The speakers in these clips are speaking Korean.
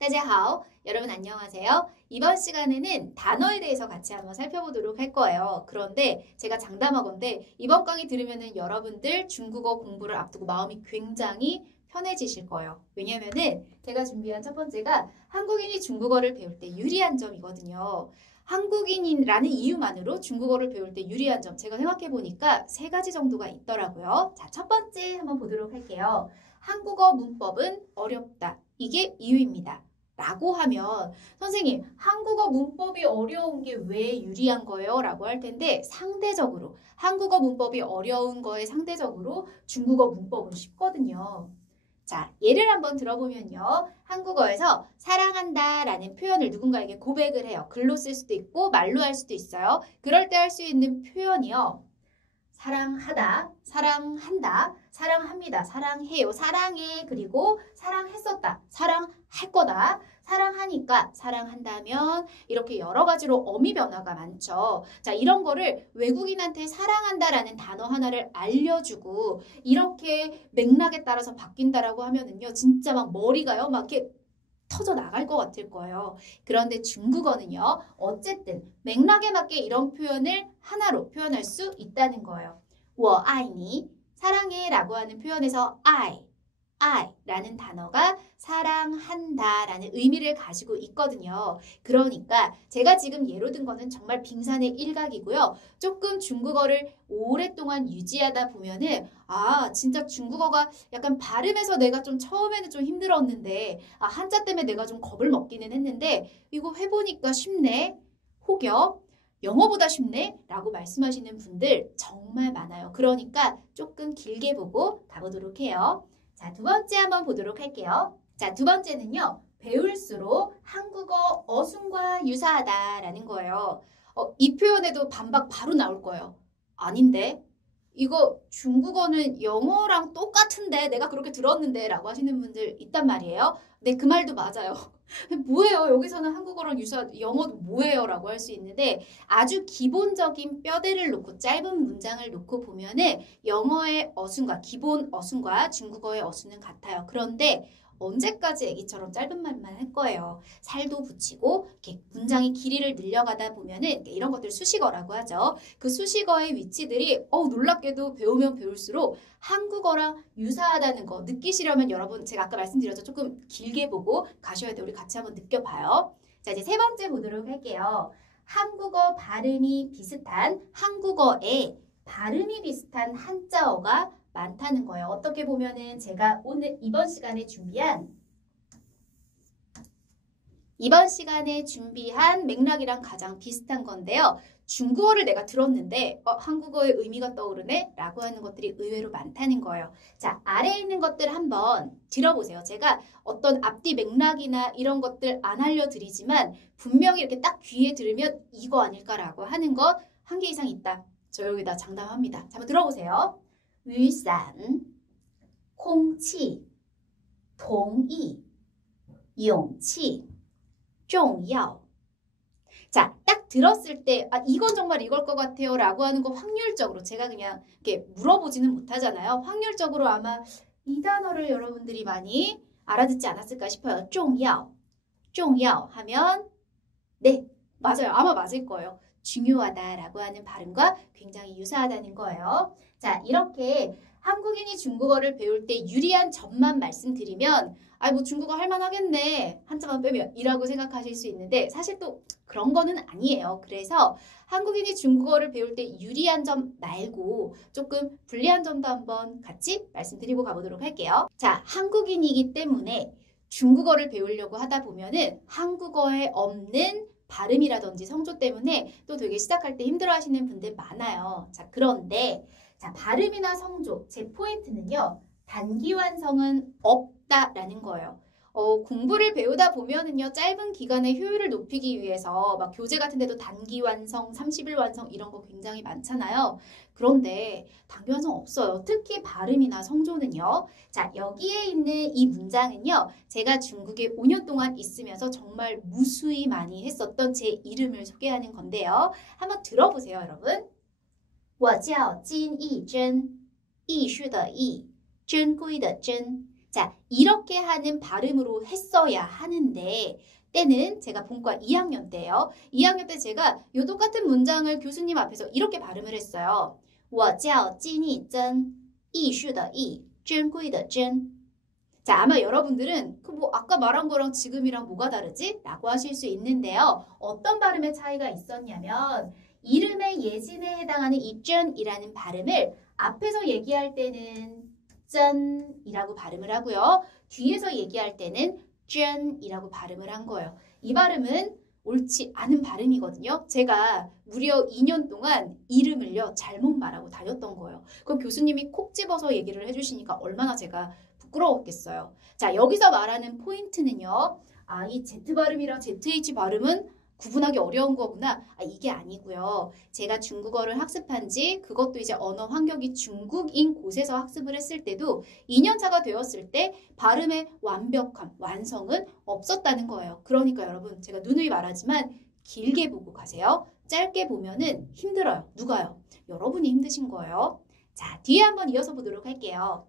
大家好. 여러분 안녕하세요. 이번 시간에는 단어에 대해서 같이 한번 살펴보도록 할 거예요. 그런데 제가 장담하건대 이번 강의 들으면은 여러분들 중국어 공부를 앞두고 마음이 굉장히 편해지실 거예요. 왜냐면은 제가 준비한 첫 번째가 한국인이 중국어를 배울 때 유리한 점이거든요. 한국인이라는 이유만으로 중국어를 배울 때 유리한 점 제가 생각해 보니까 세 가지 정도가 있더라고요. 자, 첫 번째 한번 보도록 할게요. 한국어 문법은 어렵다. 이게 이유입니다. 라고 하면 선생님 한국어 문법이 어려운 게 왜 유리한 거예요? 라고 할 텐데 상대적으로 한국어 문법이 어려운 거에 상대적으로 중국어 문법은 쉽거든요. 자, 예를 한번 들어보면요. 한국어에서 사랑한다 라는 표현을 누군가에게 고백을 해요. 글로 쓸 수도 있고 말로 할 수도 있어요. 그럴 때 할 수 있는 표현이요. 사랑하다, 사랑한다, 사랑합니다, 사랑해요, 사랑해, 그리고 사랑했었다, 사랑할 거다, 사랑하니까, 사랑한다면 이렇게 여러 가지로 어미 변화가 많죠. 자, 이런 거를 외국인한테 사랑한다라는 단어 하나를 알려주고 이렇게 맥락에 따라서 바뀐다라고 하면은요, 진짜 막 머리가요, 막 이렇게 터져 나갈 것 같을 거예요. 그런데 중국어는요. 어쨌든 맥락에 맞게 이런 표현을 하나로 표현할 수 있다는 거예요. 我爱你, 사랑해 라고 하는 표현에서 I라는 단어가 사랑한다 라는 의미를 가지고 있거든요. 그러니까 제가 지금 예로 든 거는 정말 빙산의 일각이고요. 조금 중국어를 오랫동안 유지하다 보면은 진짜 중국어가 약간 발음에서 내가 좀 처음에는 좀 힘들었는데 한자 때문에 내가 좀 겁을 먹기는 했는데 이거 해보니까 쉽네. 혹여 영어보다 쉽네? 라고 말씀하시는 분들 정말 많아요. 그러니까 조금 길게 보고 가보도록 해요. 자, 두 번째 한번 보도록 할게요. 자, 두 번째는요. 배울수록 한국어 어순과 유사하다라는 거예요. 이 표현에도 반박 바로 나올 거예요. 아닌데? 이거 중국어는 영어랑 똑같은데 내가 그렇게 들었는데 라고 하시는 분들 있단 말이에요. 네, 그 말도 맞아요. 뭐예요? 여기서는 한국어랑 영어도 뭐예요? 라고 할 수 있는데 아주 기본적인 뼈대를 놓고 짧은 문장을 놓고 보면은 영어의 어순과 기본 어순과 중국어의 어순은 같아요. 그런데 언제까지 애기처럼 짧은 말만 할 거예요. 살도 붙이고 이렇게 문장의 길이를 늘려가다 보면은 이런 것들 수식어라고 하죠. 그 수식어의 위치들이 놀랍게도 배우면 배울수록 한국어랑 유사하다는 거 느끼시려면 여러분 제가 아까 말씀드렸죠. 조금 길게 보고 가셔야 돼요. 우리 같이 한번 느껴봐요. 자, 이제 세 번째 보도록 할게요. 한국어 발음이 비슷한 한국어에 발음이 비슷한 한자어가 많다는 거예요. 어떻게 보면은 제가 오늘 이번 시간에 준비한 맥락이랑 가장 비슷한 건데요. 중국어를 내가 들었는데 한국어의 의미가 떠오르네? 라고 하는 것들이 의외로 많다는 거예요. 자, 아래에 있는 것들 한번 들어보세요. 제가 어떤 앞뒤 맥락이나 이런 것들 안 알려드리지만 분명히 이렇게 딱 귀에 들으면 이거 아닐까라고 하는 것 한 개 이상 있다. 저 여기다 장담합니다. 자, 한번 들어보세요. 雨伞, 空气, 同意, 勇气, 重要. 자, 딱 들었을 때 이건 정말 이걸 것 같아요 라고 하는 거 확률적으로 제가 그냥 이렇게 물어보지는 못하잖아요. 확률적으로 아마 이 단어를 여러분들이 많이 알아듣지 않았을까 싶어요. 重要, 重要하면 네, 맞아요. 아마 맞을 거예요. 중요하다라고 하는 발음과 굉장히 유사하다는 거예요. 자, 이렇게 한국인이 중국어를 배울 때 유리한 점만 말씀드리면 뭐 중국어 할만하겠네. 한자만 빼면 이라고 생각하실 수 있는데 사실 또 그런 거는 아니에요. 그래서 한국인이 중국어를 배울 때 유리한 점 말고 조금 불리한 점도 한번 같이 말씀드리고 가보도록 할게요. 자, 한국인이기 때문에 중국어를 배우려고 하다 보면은 한국어에 없는 발음이라든지 성조 때문에 또 되게 시작할 때 힘들어 하시는 분들 많아요. 자, 그런데 자, 발음이나 성조, 제 포인트는요. 단기 완성은 없다라는 거예요. 공부를 배우다 보면은요. 짧은 기간에 효율을 높이기 위해서 막 교재 같은 데도 단기 완성, 30일 완성 이런 거 굉장히 많잖아요. 그런데 단기 완성 없어요. 특히 발음이나 성조는요. 자, 여기에 있는 이 문장은요. 제가 중국에 5년 동안 있으면서 정말 무수히 많이 했었던 제 이름을 소개하는 건데요. 한번 들어보세요, 여러분. 我叫金义珍，艺术的艺，珍贵的珍， 자, 이렇게 하는 발음으로 했어야 하는데 때는 제가 본과 2학년 때예요. 2학년 때 제가 요 똑같은 문장을 교수님 앞에서 이렇게 발음을 했어요. 我叫金义珍, 艺术的艺, 珍贵的珍. 자, 아마 여러분들은 그 뭐 아까 말한 거랑 지금이랑 뭐가 다르지? 라고 하실 수 있는데요. 어떤 발음의 차이가 있었냐면 이름의 예진에 해당하는 이 쩐이라는 발음을 앞에서 얘기할 때는 쩐이라고 발음을 하고요. 뒤에서 얘기할 때는 쩐이라고 발음을 한 거예요. 이 발음은 옳지 않은 발음이거든요. 제가 무려 2년 동안 이름을요 잘못 말하고 다녔던 거예요. 그 교수님이 콕 집어서 얘기를 해주시니까 얼마나 제가 부끄러웠겠어요. 자, 여기서 말하는 포인트는요. 아, 이 Z 발음이랑 ZH 발음은 구분하기 어려운 거구나. 아, 이게 아니고요. 제가 중국어를 학습한 지 그것도 이제 언어 환경이 중국인 곳에서 학습을 했을 때도 2년 차가 되었을 때 발음의 완벽함, 완성은 없었다는 거예요. 그러니까 여러분 제가 누누이 말하지만 길게 보고 가세요. 짧게 보면은 힘들어요. 누가요? 여러분이 힘드신 거예요. 자, 뒤에 한번 이어서 보도록 할게요.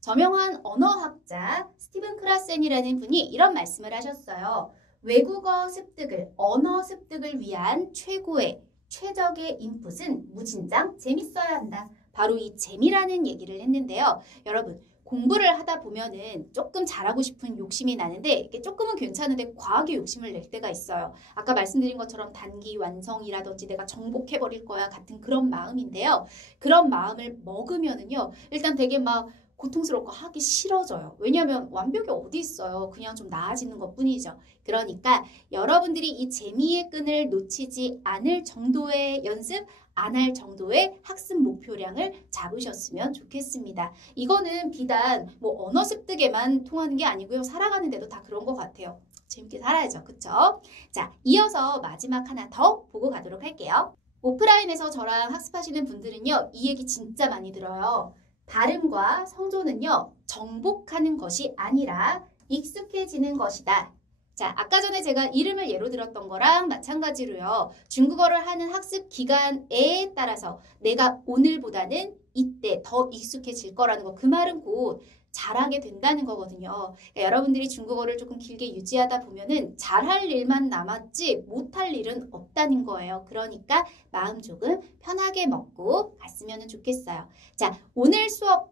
저명한 언어학자 스티븐 크라센이라는 분이 이런 말씀을 하셨어요. 외국어 습득을, 언어 습득을 위한 최적의 인풋은 무진장 재밌어야 한다. 바로 이 재미라는 얘기를 했는데요. 여러분, 공부를 하다 보면은 조금 잘하고 싶은 욕심이 나는데 이게 조금은 괜찮은데 과하게 욕심을 낼 때가 있어요. 아까 말씀드린 것처럼 단기 완성이라든지 내가 정복해버릴 거야 같은 그런 마음인데요. 그런 마음을 먹으면은요. 일단 되게 막 고통스럽고 하기 싫어져요. 왜냐하면 완벽이 어디 있어요. 그냥 좀 나아지는 것뿐이죠. 그러니까 여러분들이 이 재미의 끈을 놓치지 않을 정도의 연습, 안 할 정도의 학습 목표량을 잡으셨으면 좋겠습니다. 이거는 비단 뭐 언어 습득에만 통하는 게 아니고요. 살아가는 데도 다 그런 것 같아요. 재밌게 살아야죠. 그쵸? 자, 이어서 마지막 하나 더 보고 가도록 할게요. 오프라인에서 저랑 학습하시는 분들은요. 이 얘기 진짜 많이 들어요. 발음과 성조는요, 정복하는 것이 아니라 익숙해지는 것이다. 자, 아까 전에 제가 이름을 예로 들었던 거랑 마찬가지로요. 중국어를 하는 학습 기간에 따라서 내가 오늘보다는 이때 더 익숙해질 거라는 거. 그 말은 곧 잘하게 된다는 거거든요. 그러니까 여러분들이 중국어를 조금 길게 유지하다 보면은 잘할 일만 남았지 못할 일은 없다는 거예요. 그러니까 마음 조금 편하게 먹고 갔으면 좋겠어요. 자, 오늘 수업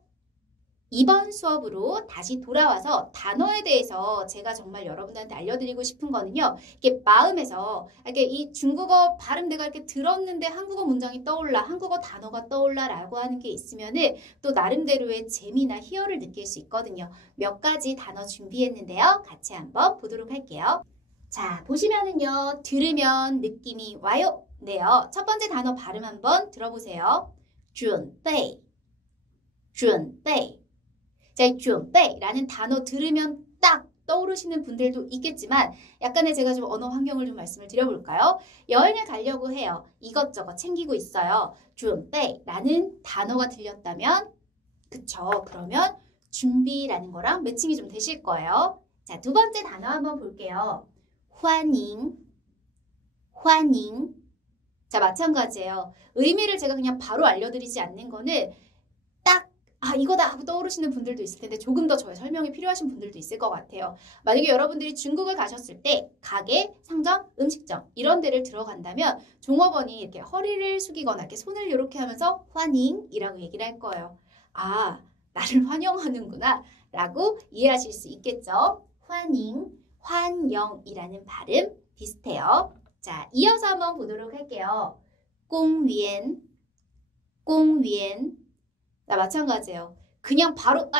이번 수업으로 다시 돌아와서 단어에 대해서 제가 정말 여러분들한테 알려드리고 싶은 거는요. 이게 마음에서 이렇게 이 중국어 발음 내가 이렇게 들었는데 한국어 문장이 떠올라, 한국어 단어가 떠올라라고 하는 게 있으면은 또 나름대로의 재미나 희열을 느낄 수 있거든요. 몇 가지 단어 준비했는데요. 같이 한번 보도록 할게요. 자, 보시면은요. 들으면 느낌이 와요. 네요. 첫 번째 단어 발음 한번 들어보세요. 准备 자, 准备라는 단어 들으면 딱 떠오르시는 분들도 있겠지만 약간의 제가 좀 언어 환경을 좀 말씀을 드려볼까요? 여행을 가려고 해요. 이것저것 챙기고 있어요. 准备라는 단어가 들렸다면 그쵸? 그러면 준비라는 거랑 매칭이 좀 되실 거예요. 자, 두 번째 단어 한번 볼게요. 欢迎 자, 마찬가지예요. 의미를 제가 그냥 바로 알려드리지 않는 거는 딱 아, 이거다 하고 떠오르시는 분들도 있을 텐데 조금 더 저의 설명이 필요하신 분들도 있을 것 같아요. 만약에 여러분들이 중국을 가셨을 때 가게, 상점, 음식점 이런 데를 들어간다면 종업원이 이렇게 허리를 숙이거나 이렇게 손을 이렇게 하면서 환영이라고 얘기를 할 거예요. 아, 나를 환영하는구나 라고 이해하실 수 있겠죠. 환영, 환영이라는 발음 비슷해요. 자, 이어서 한번 보도록 할게요. 公园 자, 마찬가지예요. 그냥 바로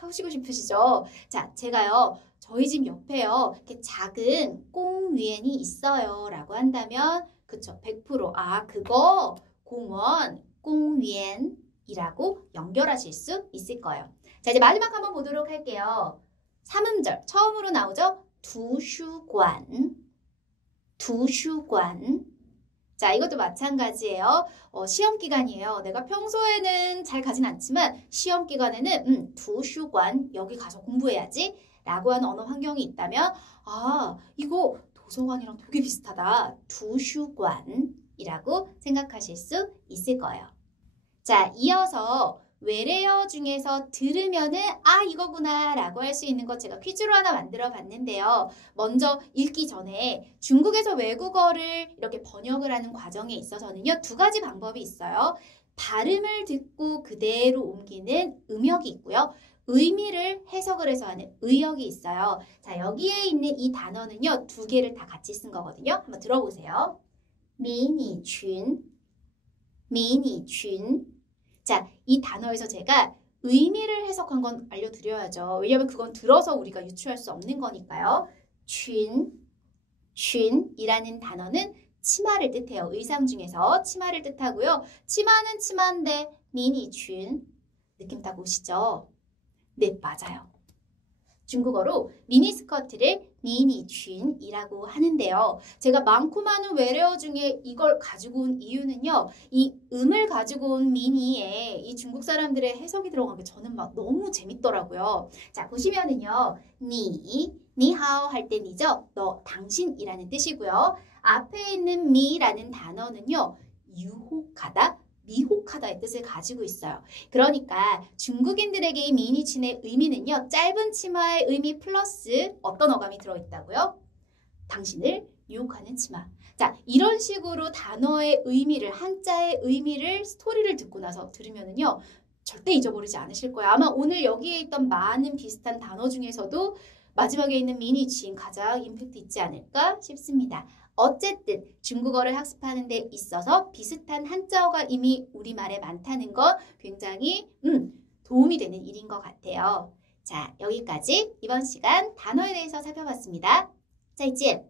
하시고 싶으시죠? 자, 제가요. 저희 집 옆에요. 이렇게 작은 공園이 있어요. 라고 한다면 그쵸. 100% 그거 공원, 공園이라고 연결하실 수 있을 거예요. 자, 이제 마지막 한번 보도록 할게요. 3음절 처음으로 나오죠? 图书馆 자, 이것도 마찬가지예요. 시험 기간이에요. 내가 평소에는 잘 가진 않지만 시험 기간에는 图书馆 여기 가서 공부해야지 라고 하는 언어 환경이 있다면 아, 이거 도서관이랑 되게 비슷하다. 图书馆이라고 생각하실 수 있을 거예요. 자, 이어서 외래어 중에서 들으면은 아 이거구나 라고 할 수 있는 것 제가 퀴즈로 하나 만들어 봤는데요. 먼저 읽기 전에 중국에서 외국어를 이렇게 번역을 하는 과정에 있어서는요. 두 가지 방법이 있어요. 발음을 듣고 그대로 옮기는 음역이 있고요. 의미를 해석을 해서 하는 의역이 있어요. 자, 여기에 있는 이 단어는요. 두 개를 다 같이 쓴 거거든요. 한번 들어보세요. 미니群, 미니群. 자, 이 단어에서 제가 의미를 해석한 건 알려드려야죠. 왜냐하면 그건 들어서 우리가 유추할 수 없는 거니까요. 쥔이라는 단어는 치마를 뜻해요. 의상 중에서 치마를 뜻하고요. 치마는 치마인데 미니쥔 느낌 딱 오시죠? 네, 맞아요. 중국어로 미니스커트를 미니쥔이라고 하는데요. 제가 많고 많은 외래어 중에 이걸 가지고 온 이유는요. 이 음을 가지고 온 미니에 이 중국 사람들의 해석이 들어간 게 저는 막 너무 재밌더라고요. 자, 보시면은요. 니하오 할 때 니죠? 너, 당신이라는 뜻이고요. 앞에 있는 미라는 단어는요. 유혹하다, 미혹하다의 뜻을 가지고 있어요. 그러니까 중국인들에게 이 미니친의 의미는요. 짧은 치마의 의미 플러스 어떤 어감이 들어있다고요? 당신을 유혹하는 치마. 자, 이런 식으로 단어의 의미를, 한자의 의미를 스토리를 듣고 나서 들으면은요. 절대 잊어버리지 않으실 거예요. 아마 오늘 여기에 있던 많은 비슷한 단어 중에서도 마지막에 있는 미니친 가장 임팩트 있지 않을까 싶습니다. 어쨌든 중국어를 학습하는 데 있어서 비슷한 한자어가 이미 우리말에 많다는 건 굉장히 도움이 되는 일인 것 같아요. 자, 여기까지 이번 시간 단어에 대해서 살펴봤습니다. 再见!